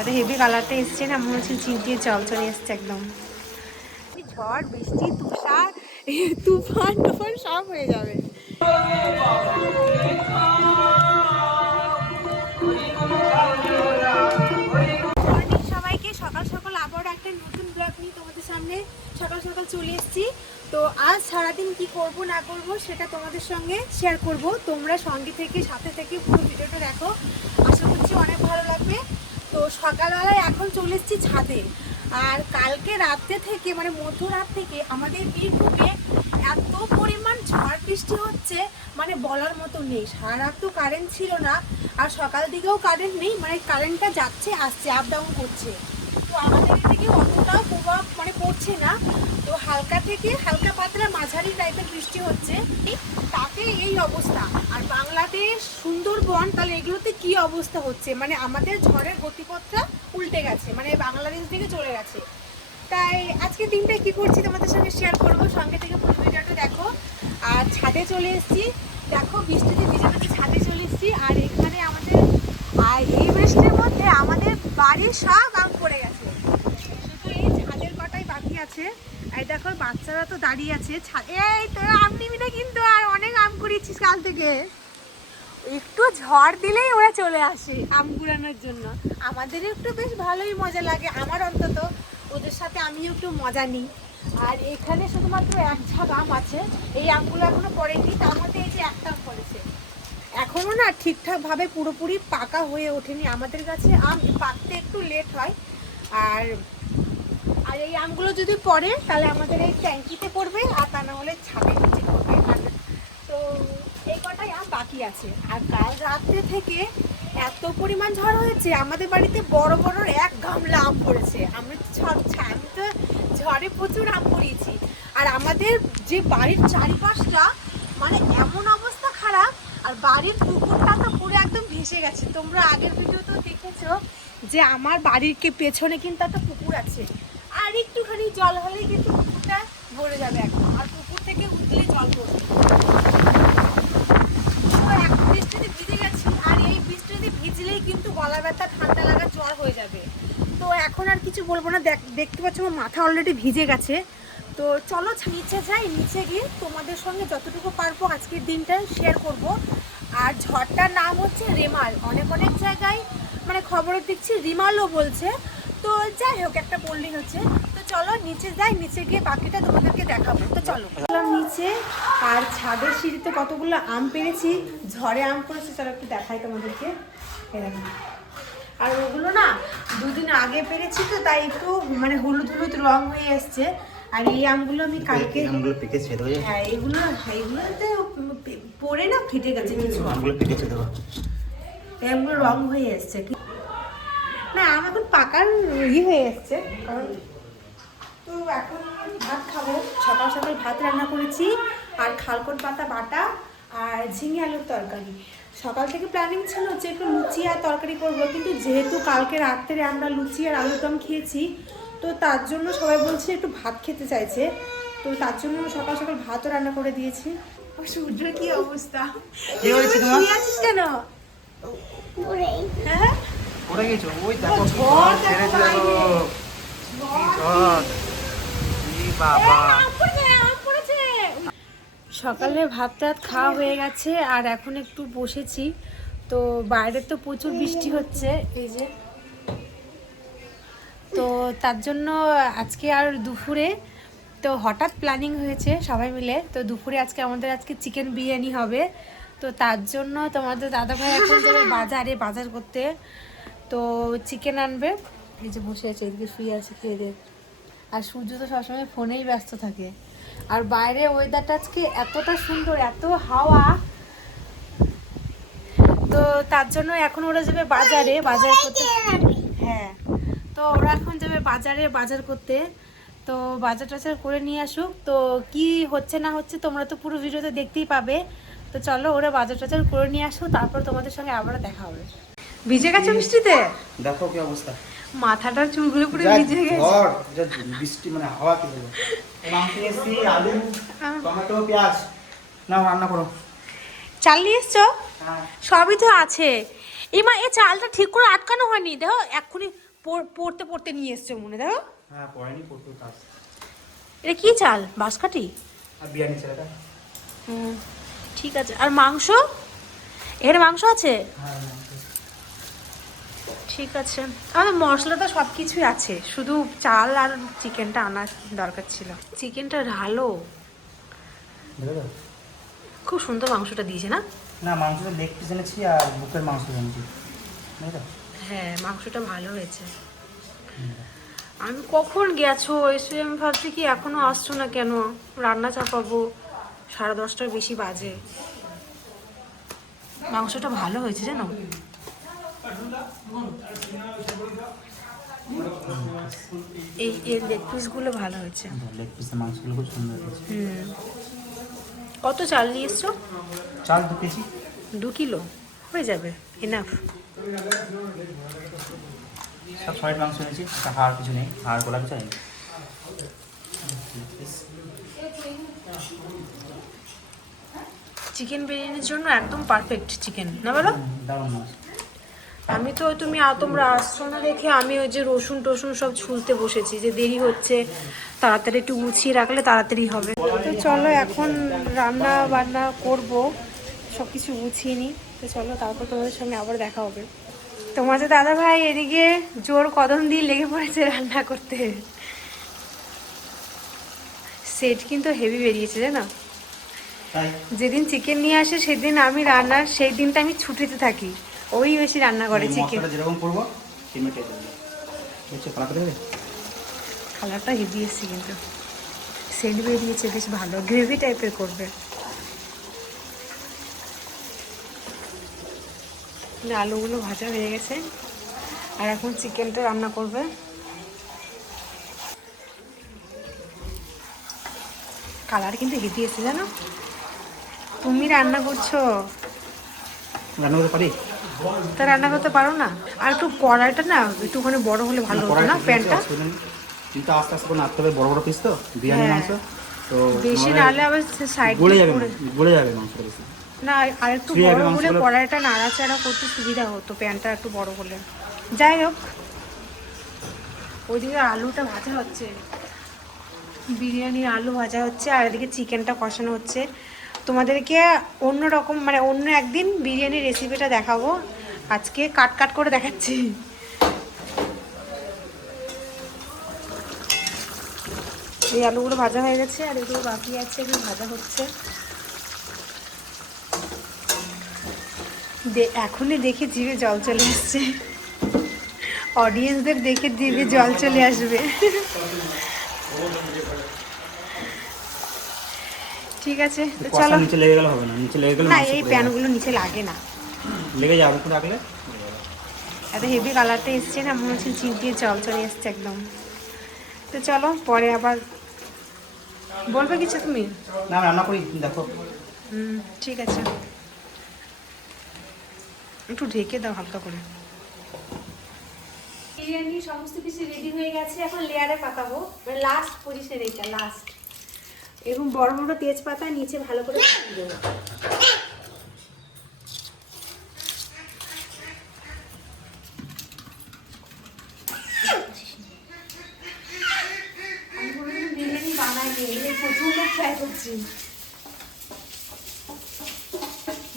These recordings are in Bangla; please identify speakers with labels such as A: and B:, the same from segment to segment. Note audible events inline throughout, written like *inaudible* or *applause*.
A: এত হেভি কালারটা এসছে না মনে হচ্ছে দিয়ে জল চলে এসছে একদম। ঝড় বৃষ্টি তুষার তুফান তুফান সব হয়ে যাবে। সবাইকে সকাল সকাল আবার একটা নতুন ব্লগ নিয়ে তোমাদের সামনে সকাল সকাল চলে এসেছি। তো আজ সারাদিন কি করব না করব সেটা তোমাদের সঙ্গে শেয়ার করব। তোমরা সঙ্গে থেকে সাথে থেকে পুরো ভিডিওটা দেখো। আশা করছি অনেক ভালো লাগবে। তো সকালবেলায় এখন চলে এসেছি ছাদে। আর কালকে রাত্রে থেকে মানে মধ্যরাত থেকে আমাদের বীরভূমে এত পরিমাণ ঝড় বৃষ্টি হচ্ছে মানে বলার মতো নেই। সারা রাত তো কারেন্ট ছিল না, আর সকাল দিকেও কারেন্ট নেই মানে কারেন্টটা যাচ্ছে, আসছে আপ ডাউন করছে। তো আমাদের এদিকে অতটাও প্রভাব মানে পড়ছে না। তো হালকা থেকে হালকা পাতলা মাঝারি টাইপের বৃষ্টি হচ্ছে। তাতে এই অবস্থা। আর বাংলাদেশ, সুন্দরবন, তাহলে এগুলোতে কি অবস্থা হচ্ছে? মানে আমাদের ঝড়ের গতিপথটা উল্টে গেছে মানে বাংলাদেশ দিকে চলে গেছে। তাই আজকে দিনটা কি করছি তোমাদের সঙ্গে শেয়ার করব? সঙ্গে থেকে পুরো ভিডিওটা দেখো। আর ছাদে চলে এসেছি। দেখো, বৃষ্টিতে ভিজে ভিজে ছাদে চলে এসেছি। আর এখানে আমাদের, আর এই বৃষ্টির মধ্যে আমাদের বাড়ির সব আম পড়ে গেছে। আছে। এই দেখো, বাচ্চারা তো দাঁড়িয়ে আছে। এই তোরা আম নিবি না কিন্তু, আর অনেক আম কুড়িয়েছিস কাল থেকে। একটু ঝড় দিলেই ওরা চলে আসে আম কুড়ানোর জন্য। আমাদের একটু বেশ ভালোই মজা লাগে, আমার অন্তত। ওদের সাথে আমিও একটু মজা নিই। আর এখানে শুধুমাত্র এক ঝাঁক আম আছে। এই আমগুলো এখনও পড়েনি, তার মধ্যে এই যে একটা আম পড়েছে। এখনও না ঠিকঠাক ভাবে পুরোপুরি পাকা হয়ে ওঠেনি। আমাদের কাছে আম পাকতে একটু লেট হয়। আর আর এই আমগুলো যদি পড়ে, তাহলে আমাদের এই ট্যাঙ্কিতে পড়বে, আর তা না হলে ছাদের নিচে পড়বে। তো এই কটাই আম বাকি আছে। আর কাল রাত্রে থেকে এত পরিমাণ ঝড় হয়েছে, আমাদের বাড়িতে বড় বড় এক গামলা আম পড়েছে। আমি তো ঝড় আমি তো ঝড়ে প্রচুর আম পড়িয়েছি। আর আমাদের যে বাড়ির চারিপাশটা মানে এমন অবস্থা খারাপ, আর বাড়ির পুকুরটা তো পুরো একদম ভেসে গেছে। তোমরা আগের ভিডিওতেও দেখেছ যে আমার বাড়ির পেছনে কিন্তু একটা পুকুর আছে। আর একটুখানি জল হলেই কিন্তু পুকুরটা ভরে যাবে একদম। আর পুকুর থেকে উঠলে জল পড়বে। এখন বৃষ্টিতে ভিজে গেছি, আর এই বৃষ্টিতে ভিজলেই কিন্তু গলা ব্যথা, ঠান্ডা লাগা, জ্বর হয়ে যাবে। তো এখন আর কিছু বলব না, দেখ, দেখতে পাচ্ছ আমার মাথা অলরেডি ভিজে গেছে। তো চলো নিচে যাই, নিচে গিয়ে তোমাদের সঙ্গে যতটুকু পারব আজকের দিনটা শেয়ার করব। আর ঝড়টার নাম হচ্ছে রেমাল। অনেক অনেক জায়গায় মানে খবরে দেখছি রিমালও বলছে। তো যাই হোক, একটা বললেই হচ্ছে। চলো নিচে যাই নিচে গিয়ে বাকিটা তোমাদেরকে দেখাবো। তো চলো। নিচে আর ছাদের সিঁড়িতে কতগুলো আম পেরেছি ঝড়ে আম পড়েছে চলো একটু দেখাই তোমাদেরকে। এই আর ওগুলো না দুদিন আগে পেরেছি তো তাই একটু মানে হলুদ হলুদ রং হয়ে এসছে। আর এই আমগুলো আমি কালকে
B: আমগুলো পেকেছে যে
A: হ্যাঁ এগুলো হ্যাঁ, এগুলোতে পড়ে না ফেটে গেছে কিছু।
B: আমগুলো পেকেছে দেখো
A: এগুলো রং হয়ে এসছে। কি- না আম এখন পাকার ই হয়ে এসছে কারণ তো এখন ভাত খাব। সকাল সকাল ভাত রান্না করেছি আর খালকট পাতা বাটা আর ঝিঙে আলুর তরকারি। সকাল থেকে প্ল্যানিং ছিল যে একটু লুচি আর তরকারি করব কিন্তু যেহেতু কালকে রাত্রে আমরা লুচি আর আলুর দম খেয়েছি তো তার জন্য সবাই বলছে একটু ভাত খেতে চাইছে। তো তার জন্য সকাল সকাল ভাতও রান্না করে দিয়েছি। সূর্যের কি অবস্থা? আছিস কেন? হ্যাঁ?
B: ওই দেখো বাবা।
A: সকালে ভাত টাত খাওয়া হয়ে গেছে আর এখন একটু বসেছি। তো বাইরে তো প্রচুর বৃষ্টি হচ্ছে এই যে। তো তার জন্য আজকে আর দুপুরে তো হঠাৎ প্ল্যানিং হয়েছে সবাই মিলে। তো দুপুরে আজকে আমাদের আজকে চিকেন বিরিয়ানি হবে। তো তার জন্য তোমাদের দাদাভাই এখন যাবে বাজারে বাজার করতে। তো চিকেন আনবে। এই যে বসে আছে এদিকে শুয়ে আছে খেয়ে দিয়ে আর সূর্য তো সবসময় ফোনেই ব্যস্ত থাকে। আর বাইরে ওয়েদারটা আজকে এতটা সুন্দর, এত হাওয়া। তো তার জন্য এখন ওরা যাবে বাজারে, বাজার করতে। হ্যাঁ তো ওরা এখন যাবে বাজারে, বাজার করতে। তো বাজার টাজার করে নিয়ে আসুক। তো কি হচ্ছে না হচ্ছে তোমরা তো পুরো ভিডিওতে দেখতেই পাবে। তো চলো ওরা বাজার টাজার করে নিয়ে আসুক, তারপর তোমাদের সঙ্গে আবার দেখা হবে। ভিজে গেছে মিষ্টিতে?
B: দেখো কি অবস্থা।
A: মাথাটা চুলগুলো পুরো ভিজে গেছে।
B: বৃষ্টি মানে হাওয়া কি বলব মাংস আলু টমেটো পেঁয়াজ। নাও রান্না করো।
A: চাল নিয়ে এসছো?
B: হ্যাঁ।
A: সবই তো আছে। এই মা এই চালটা ঠিক করে আটকানো হয়নি। দেখো এক্ষুনি পড়তে পড়তে নিয়ে এসছে মনে দেখো।
B: হ্যাঁ পড়াইনি পড়তে কাজ
A: এটা কি চাল? বাঁশকাঠি?
B: আর বিরিয়ানি ছেলেটা
A: হুম ঠিক আছে। আর মাংস? এখানে মাংস আছে?
B: হ্যাঁ।
A: ঠিক আছে। আমাদের মশলা তো সব কিছুই আছে। শুধু চাল আর চিকেনটা আনার দরকার ছিল। চিকেনটা ভালো খুব সুন্দর মাংসটা দিয়েছে না?
B: না মাংসটা লেগ পিস এনেছি আর বুকের মাংস এনেছি।
A: হ্যাঁ মাংসটা ভালো হয়েছে। আমি কখন গেছো? এসে আমি ভাবছি কি এখনও আসছো না কেন? রান্না চাপাবো সাড়ে দশটার বেশি বাজে। মাংসটা ভালো হয়েছে জানো? এই এর লেগ পিসগুলো ভালো হয়েছে।
B: লেগ পিসের মাংসগুলো খুব সুন্দর হয়েছে।
A: হুম। কত চাল নিয়ে এসছো
B: চাল দু কেজি।
A: দু কিলো? হয়ে যাবে এনাফ
B: সব সলিড মাংস এনেছি হাড় কিছু নেই হাড় গোলা কিছু নেই
A: চিকেন বিরিয়ানির জন্য একদম পারফেক্ট চিকেন না বলো?
B: দারুণ মাছ।
A: আমি তো তুমি তোমরা আসছো না দেখে আমি ওই যে রসুন টসুন সব ছুলতে বসেছি যে দেরি হচ্ছে তাড়াতাড়ি একটু গুছিয়ে রাখলে তাড়াতাড়ি হবে। তো চলো এখন রান্না বান্না করব সব কিছু গুছিয়ে নিই। তো চলো তারপর তোমাদের সঙ্গে আবার দেখা হবে। তোমার যে দাদা ভাই এদিকে জোর কদম দিয়ে লেগে পড়েছে রান্না করতে। সেট কিন্তু হেভি বেরিয়েছে জানো?
B: তাই?
A: যেদিন চিকেন নিয়ে আসে সেদিন আমি রান্নার সেই দিনটা আমি ছুটিতে থাকি। ওই বেশি রান্না করে চিকেন
B: যেরকম করব হচ্ছে পালাতে দেবে।
A: কালারটা হেভি এসছে কিন্তু। সেন্ট বেরিয়েছে বেশ ভালো। গ্রেভি টাইপের করবে। আলুগুলো ভাজা হয়ে গেছে। আর এখন চিকেনটা রান্না করবে। কালার কিন্তু হেভি এসছে জানো? তুমি রান্না করছ?
B: রান্না করতে পারি?
A: তা রান্না করতে পারো না? আর একটু কড়াইটা না একটুখানি বড় হলে ভালো হতো না প্যানটা?
B: কিন্তু আস্তে আস্তে করে নাড়তে হবে বড় বড় পিস তো বিরিয়ানি
A: হ্যাঁ।
B: মাংস। তো
A: বেশি
B: নাহলে
A: আবার সাইড
B: গলে যাবে গলে যাবে মাংসটা বেশি।
A: না আর একটু বড় হলে কড়াইটা নাড়াচাড়া করতে সুবিধা হতো প্যানটা একটু বড় হলে। যাই হোক ওইদিকে আলুটা ভাজা হচ্ছে। বিরিয়ানি আলু ভাজা হচ্ছে আর এদিকে চিকেনটা কষানো হচ্ছে। তোমাদেরকে অন্য রকম মানে অন্য একদিন বিরিয়ানির রেসিপিটা দেখাবো। আজকে কাট কাট করে দেখাচ্ছি। এই আলুগুলো ভাজা হয়ে গেছে, আর এগুলো বাকি আছে, এগুলো ভাজা হচ্ছে। এখনই দেখে জিভে জল চলে আসছে। অডিয়েন্সদের দেখে জিভে জল চলে আসবে। ঠিক আছে তো চলো।
B: নিচে লেগে গেলে হবে না নিচে লেগে গেলে
A: না এই প্যানগুলো নিচে লাগে না।
B: লেগে যাবে একটু রাখলে।
A: এত হেভি কালারটা এসছে না মনে হচ্ছে দিয়ে জল চলে এসছে একদম। তো চলো পরে আবার বলবে কিছু তুমি?
B: না রান্না করি দেখো।
A: হুম ঠিক আছে। একটু ঢেকে দাও হালকা করে। বিরিয়ানি সমস্ত কিছু রেডি হয়ে গেছে এখন লেয়ারে পাতাবো মানে লাস্ট পজিশন এটা লাস্ট এরকম বড় বড় তেজপাতা নিচে ভালো করে দেবো বিরিয়ানি বানাইনি প্রচুর ট্রাই করছি।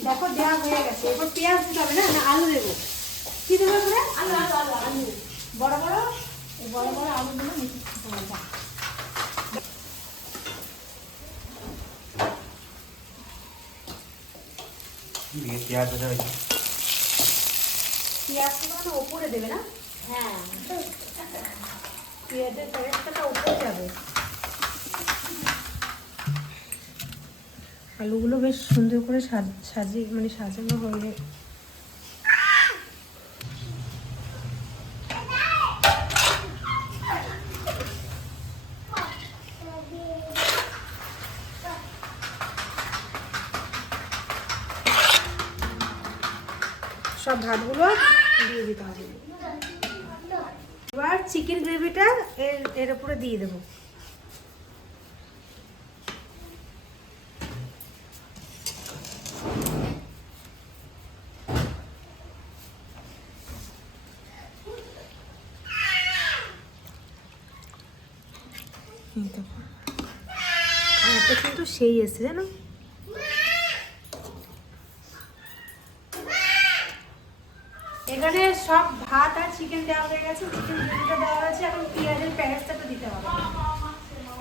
A: দেখো দেওয়া হয়ে গেছে। এবার পেঁয়াজ দিতে হবে না না আলু দেবো। কি দেবো আলু আলু আলু আলু। বড় বড়? বড় বড় আলুগুলো নিচে দিতে হবে, দাও।
B: দিয়ে পেঁয়াজ ভাজা হয়েছে।
A: পেঁয়াজটা মানে ওপরে দেবে না? হ্যাঁ। পেঁয়াজের যাবে। আলুগুলো বেশ সুন্দর করে সাজ- সাজিয়ে মানে সাজানো হয়ে সব ভাতগুলো দিয়ে দিতে হবে। এবার চিকেন গ্রেভিটা এর এর উপরে দিয়ে দেবো। কিন্তু সেই এসে জানো? এখানে সব ভাত আর চিকেন দেওয়া হয়ে গেছে চিকেন গ্রেভিটা দেওয়া হয়েছে এখন পেঁয়াজের প্যারেসটাটা দিতে হবে।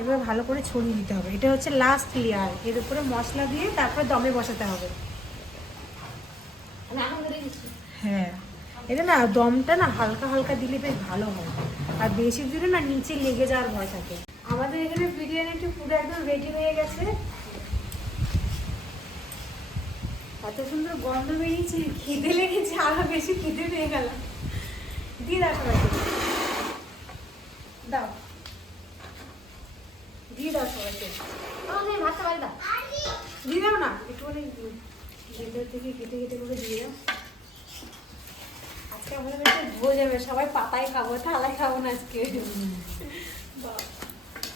A: এবার ভালো করে ছড়িয়ে দিতে হবে। এটা হচ্ছে লাস্ট লেয়ার এর উপরে মশলা দিয়ে তারপরে দমে বসাতে হবে। হ্যাঁ। এটা না দমটা না হালকা হালকা দিলে বেশ ভালো হয়। আর বেশি দিলে না নিচে লেগে যাওয়ার ভয় থাকে। আমাদের এখানে বিরিয়ানিটা পুরো একদম রেডি হয়ে গেছে। এত সুন্দর গন্ধ বেরিয়েছে খিদে লেগেছে আরও বেশি খিদে পেয়ে গেল। দিয়ে দাও দাও। দিয়ে দাও সবাইকে। দিয়ে দাও না একটুখানি ভেতর থেকে কেটে কেটে করে দিয়ে দাও। আজকে আমাদের বাড়িতে ভোজ হবে সবাই পাতায় খাব থালায় খাব না আজকে।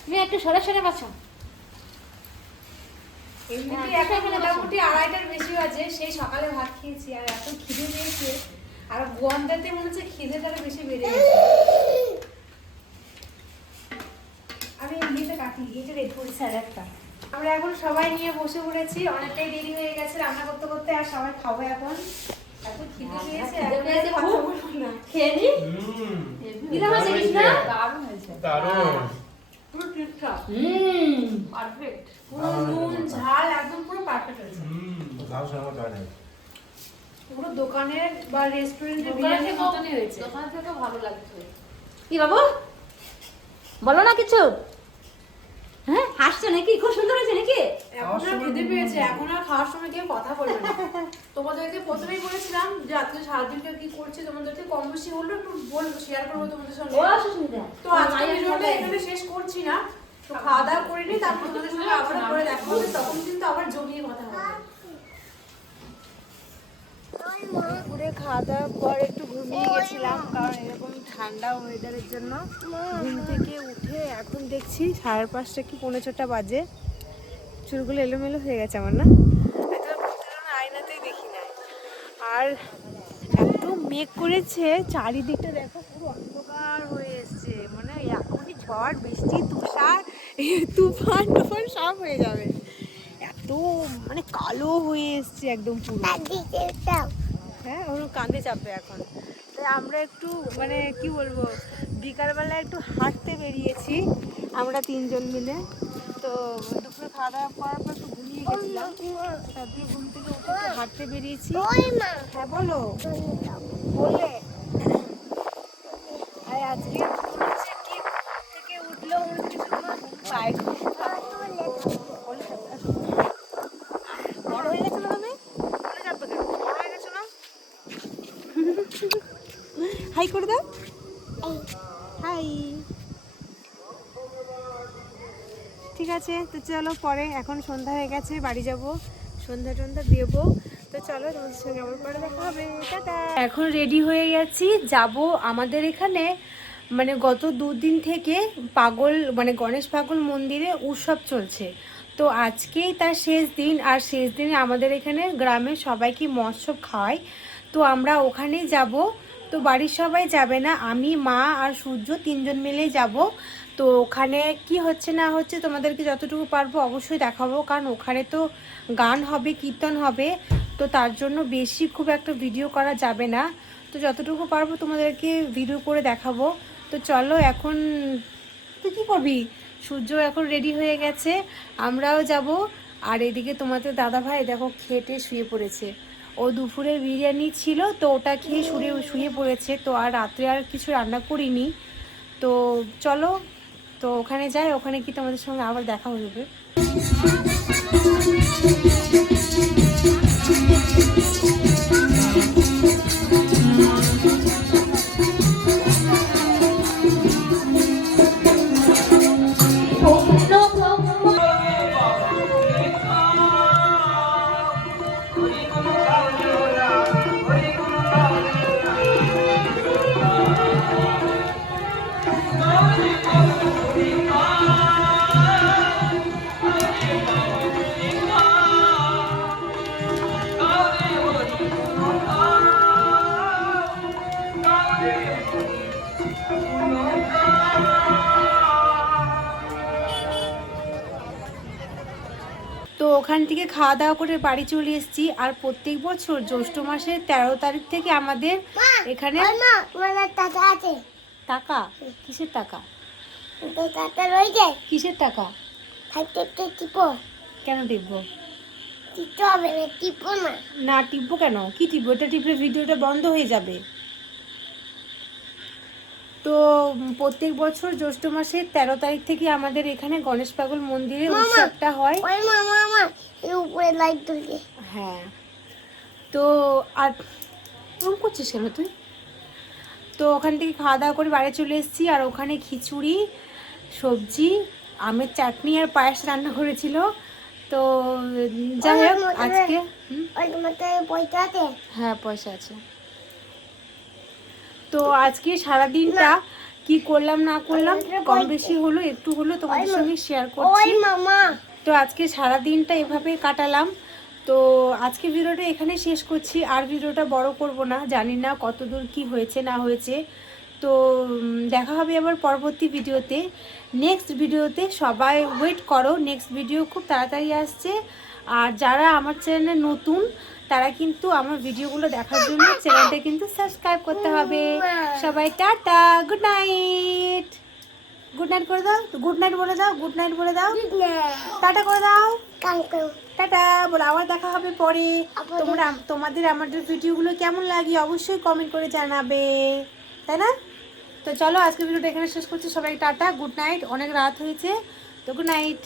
C: তুমি একটু সরে সরে
A: এমনিতে এখন মোটামুটি আড়াইটার বেশি বাজে সেই সকালে ভাত খেয়েছি আর এত খিদে পেয়েছে। আর গন্ধাতে মনে হচ্ছে খিদে তারা বেশি বেড়ে গেছে। আমি এমনিতে কাটি এটা রেড করি স্যার একটা আমরা এখন সবাই নিয়ে বসে পড়েছি অনেকটাই দেরি হয়ে গেছে রান্না করতে করতে আর সবাই খাব এখন। এত খিদে পেয়েছে
C: খেয়ে নি? কৃষ্ণা
D: দারুণ হয়েছে।
B: দারুণ
A: পুরো ঠিকঠাক
C: হুম।
D: পারফেক্ট
A: পুরো নুন ঝাল একদম পুরো পারফেক্ট হয়েছে পুরো দোকানের বা রেস্টুরেন্টের
C: থেকেও-
A: মতনই হয়েছে।
D: দোকান থেকে ভালো লাগছে।
C: কি বাবু? বলো না কিছু। হ্যাঁ হাসছো নাকি? খুব সুন্দর হয়েছে নাকি?
A: এখন আর খিদে পেয়েছে এখন আর খাওয়ার সময় কেউ কথা বলবে না। *laughs* তোমাদেরকে প্রথমেই বলেছিলাম যে আজকে সারাদিনটা কি করছে তোমাদেরকে কম বেশি হলো একটু বলব শেয়ার করব তোমাদের সঙ্গে। তো আজকে ভিডিওটা এখানে শেষ করছি না। তো খাওয়া দাওয়া করে নিই তারপর তোমাদের সঙ্গে আবার পরে দেখা হবে। তখন কিন্তু দুপুরে খাওয়া দাওয়ার পর একটু ঘুমিয়ে কারণ এরকম ঠান্ডা ওয়েদারের জন্য থেকে উঠে এখন দেখছি সাড়ে পাঁচটা কি পৌনে ছটা বাজে। চুলগুলো এলোমেলো হয়ে গেছে আমার, না? আয়নাতেই দেখি না আর এত মেঘ করেছে, চারিদিকটা দেখো পুরো অন্ধকার হয়ে এসছে। মানে এখনই ঝড়, বৃষ্টি, তুষার তুফান তুফান সব হয়ে যাবে। মানে কালো হয়ে এসছে একদম পুরো। হ্যাঁ ওর কাঁধে চাপবে এখন। তাই আমরা একটু মানে কি বলব, বিকালবেলা একটু হাঁটতে বেরিয়েছি, আমরা তিনজন মিলে। তো দুপুরে খাওয়া দাওয়া করার পর একটু ঘুমিয়ে গেছিলাম। তারপরে ঘুম থেকে উঠে একটু হাঁটতে বেরিয়েছি। হ্যাঁ বলো। বললে। আর, আজকে মনে হচ্ছে কি ঘুম থেকে উঠলেও মনে হচ্ছে কিছু তোমার ঘুম পায় বলে আসো। বড় হয়ে গেছো না তুমি বলে যাব কেন বড় হয়ে গেছো না হাই করে দাও হাই ঠিক আছে তো চলো পরে এখন সন্ধ্যা হয়ে গেছে বাড়ি যাব। সন্ধ্যা টন্ধ্যা দেবো। তো চলো তোমাদের সঙ্গে আবার পরে দেখা হবে। টাটা! এখন রেডি হয়ে গেছি যাব আমাদের এখানে মানে গত দুদিন থেকে পাগল মানে গণেশ পাগল মন্দিরে উৎসব চলছে। তো আজকেই তার শেষ দিন আর শেষ দিনে আমাদের এখানে গ্রামের সবাইকে মৎস্য খাওয়ায়। তো আমরা ওখানেই যাব তো বাড়ির সবাই যাবে না, আমি, মা আর সূর্য তিনজন মিলেই যাব। তো ওখানে কি হচ্ছে না হচ্ছে তোমাদেরকে যতটুকু পারব অবশ্যই দেখাবো, কারণ ওখানে তো গান হবে, কীর্তন হবে, তো তার জন্য বেশি খুব একটা ভিডিও করা যাবে না। তো যতটুকু পারব তোমাদেরকে ভিডিও করে দেখাবো। তো চলো এখন তুই কী করবি? সূর্য এখন রেডি হয়ে গেছে, আমরাও যাব। আর এদিকে তোমাদের দাদা ভাই দেখো খেটে শুয়ে পড়েছে। ও দুপুরে বিরিয়ানি ছিল, তো ওটা খেয়ে শুয়ে শুয়ে পড়েছে। তো আর রাত্রে আর কিছু রান্না করিনি। তো চলো, তো ওখানে যাই, ওখানে কি তোমাদের সঙ্গে আবার দেখা হয়ে ওখান খাওয়া দাওয়া করে বাড়ি চলে এসেছি। আর প্রত্যেক বছর জ্যৈষ্ঠ মাসের তেরো তারিখ থেকে আমাদের এখানে
E: টাকা আছে।
A: টাকা? কিসের টাকা? কিসের টাকা? কেন টিপবো?
E: না
A: টিপবো কেন? কি টিপবো? এটা টিপলে ভিডিওটা বন্ধ হয়ে যাবে। তো প্রত্যেক বছর জ্যৈষ্ঠ মাসের তেরো তারিখ থেকে আমাদের এখানে গণেশ পাগল মন্দিরে। উৎসবটা হয়। হ্যাঁ। তো আর ওরকম করছিস কেন তুই? তো ওখান থেকে খাওয়া দাওয়া করে বাড়ি চলে এসেছি আর ওখানে খিচুড়ি সবজি আমের চাটনি আর পায়েস রান্না করেছিল। তো যাই হোক আজকে হ্যাঁ পয়সা আছে। তো আজকে সারা দিনটা কি করলাম না করলাম কম বেশি হলো একটু হলো তোমাদের সঙ্গে শেয়ার করছি।
E: মামা।
A: তো আজকে সারা দিনটা এভাবে কাটালাম। তো আজকে ভিডিওটা এখানে শেষ করছি। আর ভিডিওটা বড় করব না জানি না কতদূর কি হয়েছে না হয়েছে। তো দেখা হবে আবার পরবর্তী ভিডিওতে। নেক্সট ভিডিওতে সবাই ওয়েট করো। নেক্সট ভিডিও খুব তাড়াতাড়ি আসছে। আর যারা আমার চ্যানেলে নতুন তারা কিন্তু আমার ভিডিওগুলো দেখার জন্য চ্যানেলটা কিন্তু সাবস্ক্রাইব করতে হবে। সবাই tata good night good night করে দাও গুড নাইট বলে দাও গুড নাইট বলে দাও। টাটা করে দাও। টাটা বলে আবার দেখা হবে পরে। তোমরা তোমাদের আমাদের ভিডিওগুলো কেমন লাগে অবশ্যই কমেন্ট করে জানাবে। তাই না? তো চলো আজকে ভিডিওটা এখানে শেষ করছি। সবাই টাটা গুড নাইট অনেক রাত হয়েছে তো গুড নাইট